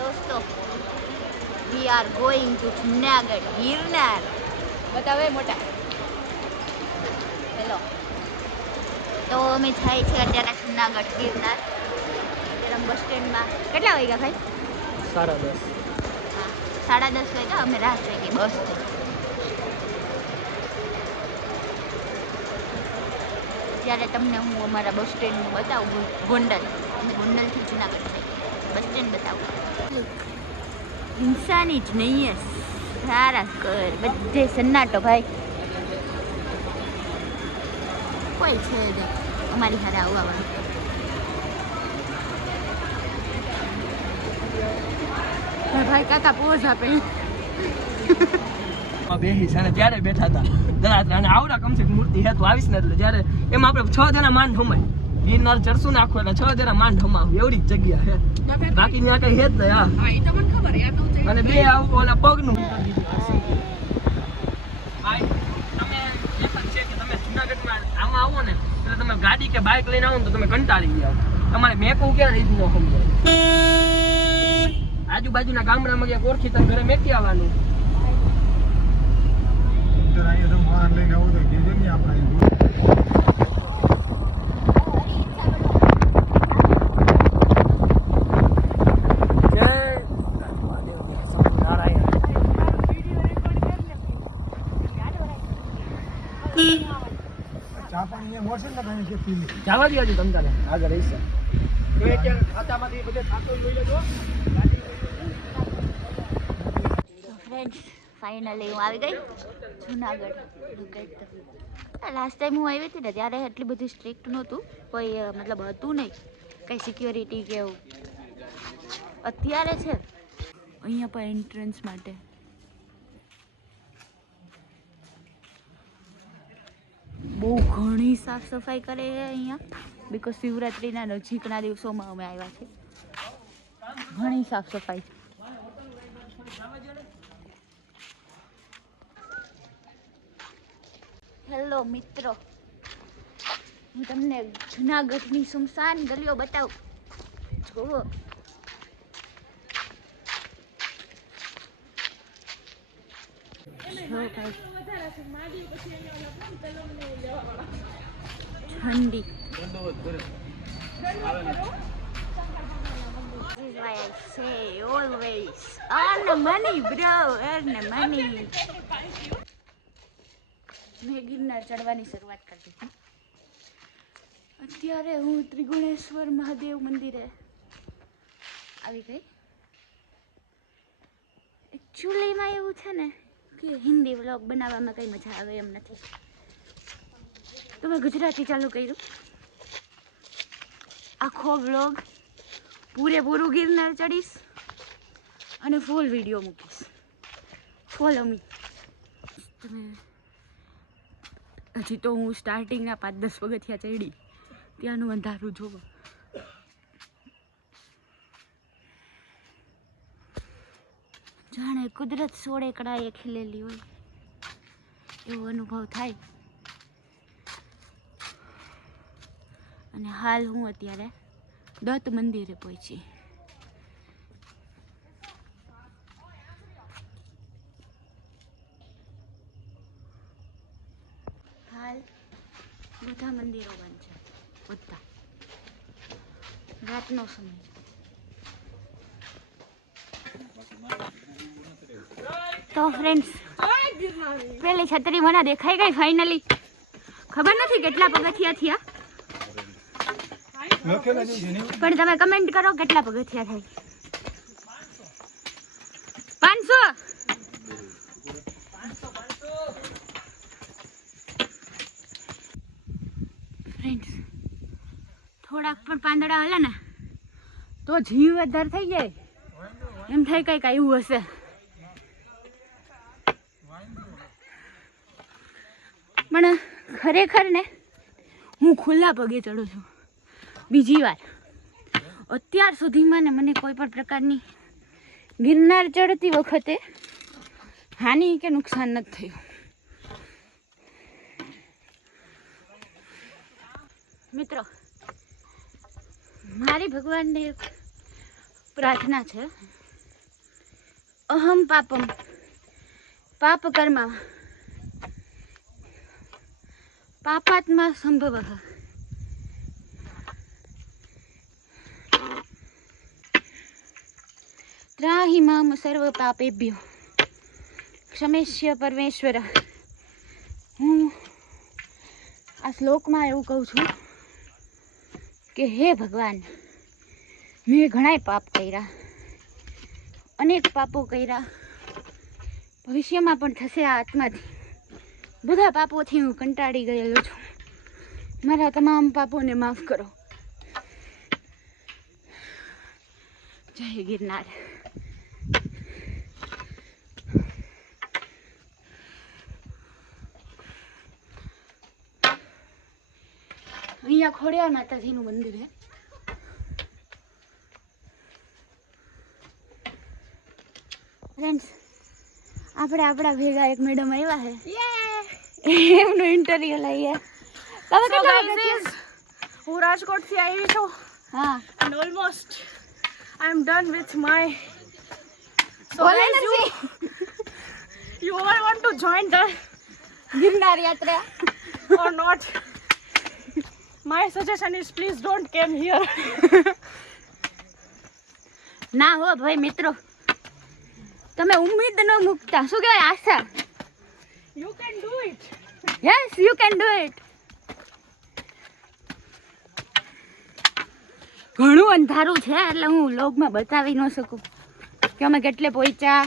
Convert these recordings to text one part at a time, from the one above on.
दोस्तों we are going to Junagadh Girnar बतावे मोटा हेलो तो अमे जाए छे अत्यारे जूनागढ़ गिरनार અત્યારે બસ સ્ટેન્ડમાં કેટલા વાગ્યા ભાઈ 10:30 હા 10:30 વાગ્યા અમે રાહ જોઈ ગઈ બસ ત્યારે તમને હું અમારા બસ સ્ટેન્ડનું બતાવું ગોંડલ અમે ગોંડલથી જૂનાગઢ બસ સ્ટેન્ડ બતાવું હિંસાની જ નહીં સારા કર બધે સન્નાટો ભાઈ કોઈ છે નહીં અમારી હારે આવવાનું ભાઈ કાકા પોઝ આપે બેહી છે ત્યારે બેઠા હતા દરાત્રા અને આવડા કમસે મૂર્તિ હે તો આવીશ ને એટલે જ્યારે એમાં આપણે 6 જણા માંડ હમાય ગિરનાર ચડશું નાખો એટલે 6 જણા માંડ હમાવ એવડી જ જગ્યા હે બાકી ત્યાં કઈ હે જ નહીં હા એ તો મને ખબર હે અને બે આવું ઓલા પગનું ભાઈ તમે એક જ છે કે તમે જૂનાગઢમાં આમાં આવો ને એટલે તમે ગાડી કે બાઇક લઈને આવો ને તો તમે કંટાળી ગયા તમારે મેકવું ક્યાં રીત ન સમજાય આજુબાજુના ગામડામાં ક્યાંક ઓળખી તને ઘરે મેકી આવવાનું જવા દો હજુ તમ તારે આગળ રહીશ ખાતામાંથી બધે ખાતો લઈ લેજો ફ્રેન્ડ્સ ફાઇનલી હું આવી ગઈ જૂનાગઢ લાસ્ટ ટાઈમ હું આવી હતી ને ત્યારે એટલી બધી સ્ટ્રિક્ટ નહોતું કોઈ મતલબ હતું નહીં કંઈ સિક્યોરિટી કે એવું અત્યારે છે અહીંયા પણ એન્ટ્રન્સ માટે બહુ ઘણી સાફ સફાઈ કરે છે અહીંયા બિકોઝ શિવરાત્રિના નજીકના દિવસોમાં અમે આવ્યા છે ઘણી સાફ સફાઈ છે હેલો મિત્રો હું તમને જૂનાગઢની સુમસાન ગલીઓ બતાવું જુઓ ઠંડી why I say always earn money bro earn money મેં ગિરનાર ચડવાની શરૂઆત કરી દીધી અત્યારે હું ત્રિગુણેશ્વર મહાદેવ મંદિરે આવી ગઈ એકચ્યુઅલીમાં એવું છે ને કે હિન્દી વ્લોગ બનાવવામાં કંઈ મજા આવે એમ નથી તો મેં ગુજરાતી ચાલુ કર્યું આખો વ્લોગ પૂરેપૂરું ગિરનાર ચડીશ અને ફૂલ વિડીયો મૂકીશ ફોલો મી તમે હજી તો હું સ્ટાર્ટિંગના 5-10 પગથિયા ચડી ત્યાંનું અંધારું જોવો જાણે કુદરત સોળે કળાએ ખીલેલી હોય એવો અનુભવ થાય અને હાલ હું અત્યારે દત્ત મંદિરે પહોંચી હાલ બધા મંદિરો બંધ છે બધા રાતનો સમય તો ફ્રેન્ડ્સ પેલી છત્રી મને દેખાઈ ગઈ ફાઇનલી ખબર નથી કેટલા પગથિયા થયા પણ તમે કમેન્ટ કરો કેટલા પગથિયા થાય 500 ફ્રેન્ડ્સ થોડાક પણ પાંદડા હલે ને તો જીવ વધાર થઈ જાય એમ થાય કંઈક આવ્યું હશે પણ ખરેખર ને હું ખુલ્લા પગે ચડું છું બીજી વાર અત્યાર સુધીમાં ને મને કોઈ પણ પ્રકારની ગિરનાર ચડતી વખતે હાનિ કે નુકસાન નથી થયું મિત્રો મારી ભગવાનને પ્રાર્થના છે અહમ પાપમ પાપ કર્મ પાપાત્મા સંભવ ત્રાહિ મામ સર્વ પાપેભ્યો ક્ષમેશ્ય પરમેશ્વર. હું આ શ્લોકમાં એવું કહું છું કે હે ભગવાન, મેં ઘણાય પાપ કર્યા, અનેક પાપો કર્યા, ભવિષ્યમાં પણ થશે. આ આત્માથી બધા પાપોથી હું કંટાળી ગયેલો છું. મારા તમામ પાપોને માફ કરો. જય ગિરનાર. અહીંયા ખોડિયાર માતાજીનું મંદિર છે. ફ્રેન્ડ્સ, આપણે આપણા ભેગા એક મેડમ આવ્યા છે, એમનું ઇન્ટરવ્યુ લઈએ. તમે કેટલા વાગે? હું રાજકોટથી આવી છું. હા, And almost I'm done with my. So બોલે guys, નથી. you all want to join the Girnar યાત્રા. or not? My suggestion is please don't come here. ના હો ભાઈ મિત્રો, તમે ઉમ્મીદ ન મૂકતા. શું કહેવાય? આશા. You can do it. Yes, you can do it. ઘણું અંધારું છે એટલે હું વ્લોગમાં બતાવી ન શકું કે અમે કેટલે પહોંચ્યા,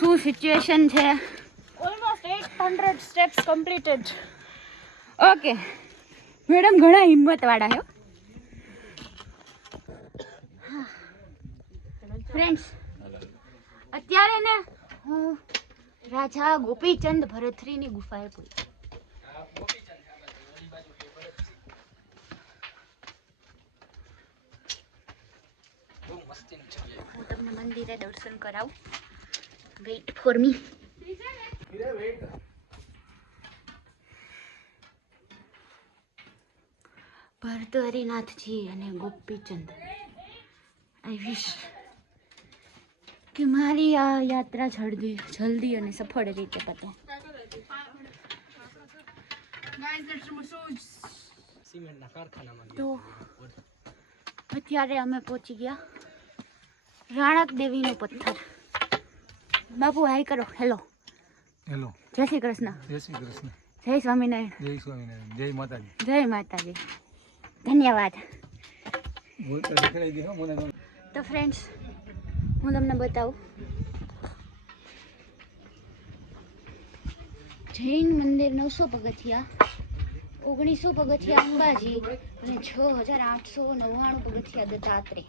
શું સિચ્યુએશન છે. Almost 800 steps completed. Okay madam, ઘણા હિંમતવાળા હો. ફ્રેન્ડ્સ, અત્યારે ને હું રાજા ગોપીચંદ ભરથરીની ગુફાએ પહોંચી. હું તમને મંદિરે દર્શન કરાવું. Weight for me. ભરતહરીનાથજી અને ગોપીચંદ, આઈ વિશ કે મારી આ યાત્રા જલ્દી અને સફળ રીતે પતે. તો અત્યારે અમે પહોંચી ગયા રાણક દેવીનો પથ્થર. બાપુ હાય કરો. હેલો. હેલો. જય શ્રી કૃષ્ણ. જય શ્રી કૃષ્ણ. જય સ્વામિનારાયણ. જય સ્વામિનારાયણ. જય માતાજી. જય માતાજી. ધન્યવાદ. બોલતા શીખવાડી દે હો મને. તો ફ્રેન્ડ્સ, હું તમને બતાવું. જૈન મંદિર 900 પગથિયા, 1900 પગથિયા અંબાજી અને 6899 પગથિયા Dattatreya.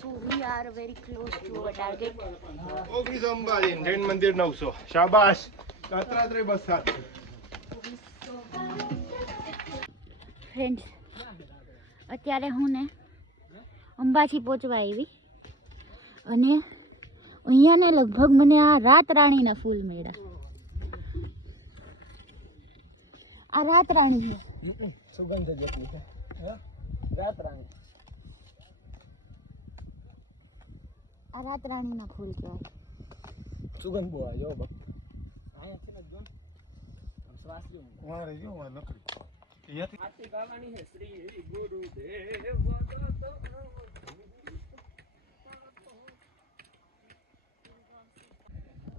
So we are very close to our target. 1900 Ambaji, Jain મંદિર 900. શાબાશ. દત્તાત્રેય બસ સાથે. ફ્રેન્ડ્સ, અત્યારે હું ને અંબાજી પહોંચવા આવી અને અહીંયા ને લગભગ મને આ રાત રાણીના ફૂલ મળ્યા. આ રાત રાણી છે. સુગંધ જેટલી છે. રાત રાણી. આ રાત રાણીના ફૂલ કહેવાય. સુગંધ બહુ આવે. જો બાપ. આયા છે ને જો. શ્વાસ લ્યો. વારે જો આ લકડી. આરતી ગાવાની છે. શ્રી ગુરુદેવ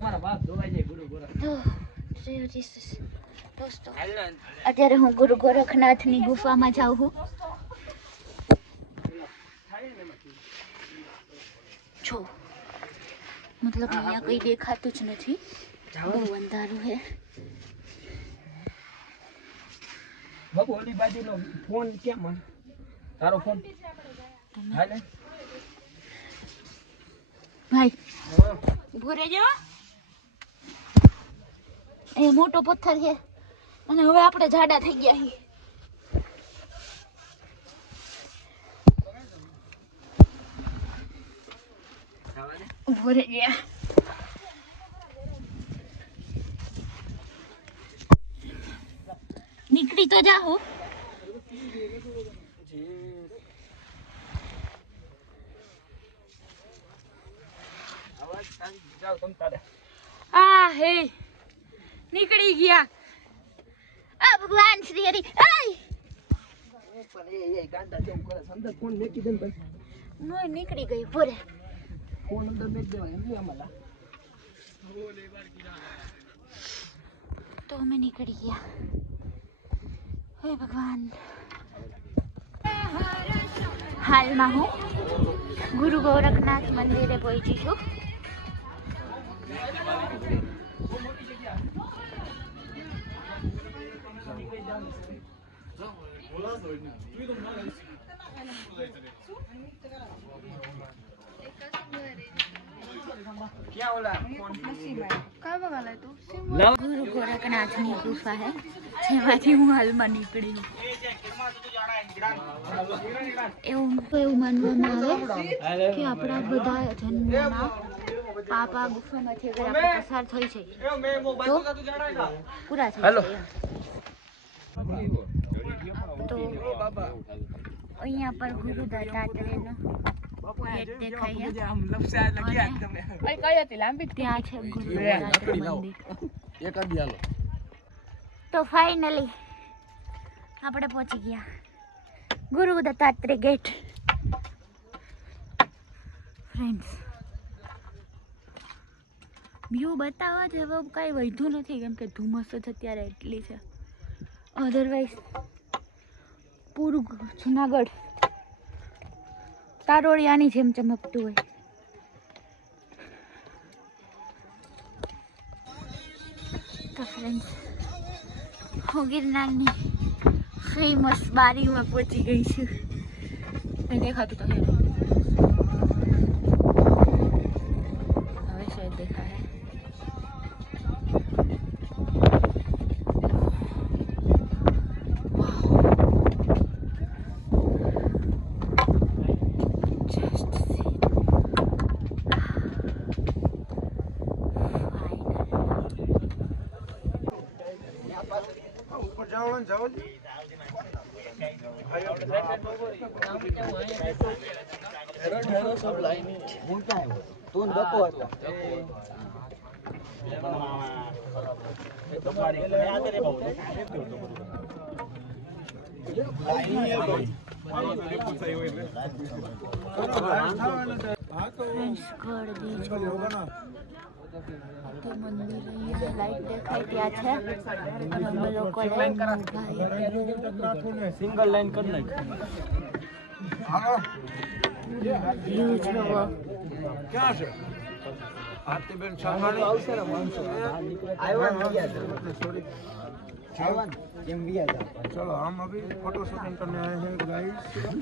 મારા બાપ ધોવાઈ જાય ગુરુ ગોરખ. તો જય જીસસ. દોસ્તો, અત્યારે હું ગુરુ ગોરખનાથની ગુફામાં જાઉં છું. જો મતલબ અહીંયા કંઈ દેખાતું જ નથી, બહુ અંધારું છે. બાપુ ઓલી બાજુનો ફોન કેમ મને? તારો ફોન હાલે ભાઈ, ઊભો રહેજો. એ મોટો પથ્થર છે અને હવે આપણે જાડા થઈ ગયા છીએ. ઊભો રહી ગયા. નીકળી તો જાઓ. જાઓ તમ તારે. આ હે નીકળી ગયા. આ ભગવાન શ્રી હરિ આય પણ એ ગાંડા જેવું કરે છે. અંદર ફોન મેકી દે ને પછી મોય નીકળી ગઈ પૂરે ફોન અંદર મેકી દેવાય એમ નહીં અમારા. તો અમે નીકળી ગયા. હે ભગવાન. હાલમાં હું ગુરુ ગોરખનાથ મંદિરે પહોંચી છું. ક્યાં ઓલા ફોન ગુરુ ગોરખનાથની ગુફા હે જેમાંથી હું હાલમાં નીકળી છું. એવું માનવામાં આવે કે આપણા બધા જન્મના પાપ આ ગુફામાંથી અગર આપણે પસાર થઈ છે તો પૂરા થઈ હાલો. જાય. તો અહીંયા પર ગુરુ દત્તાત્રેયનો ગેટ દેખાય છે. આમ લપસા એટલે ગયા તમે. કઈ હતી લાંબી? ત્યાં છે ગુરુ દત્તાત્રેય મંદિર. તો ફાઇનલી આપણે પહોંચી ગયા ગુરુ દત્તાત્રેય ગેટ. ફ્રેન્ડ્સ વ્યૂ બતાવવા જેવું કાંઈ વધ્યું નથી કેમ કે ધુમ્મસ જ અત્યારે એટલી છે. અધરવાઇઝ પૂરું જુનાગઢ તારોળિયાની જેમ ચમકતું હોય. તો ફ્રેન્ડ્સ હું ગિરનારની ફેમસ બારીમાં પહોંચી ગઈ છું. કંઈ દેખાતું તો છે નહીં. હવે શાયદ દેખાય. Just see. ઉપર જાઓ ને જાઓ. ફ્રેન્ડ્સ ગઢ બીચ તે મંદિર અહીંયા લાઈટ દેખાય ત્યાં છે અને અમે લોકો લાઈનમાં ઊભા સિંગલ લાઈન કરી નાખ. વ્યૂ જોવો. ક્યાં છે આરતીબેન સાંગાણી આવશે ને માણસો. આવ્યા ને ગયા છે. સોરી આવ્યા ને એમ વ્યા જાવ. चलो हम अभी फोटो शूटिंग करने आए हैं गाइस.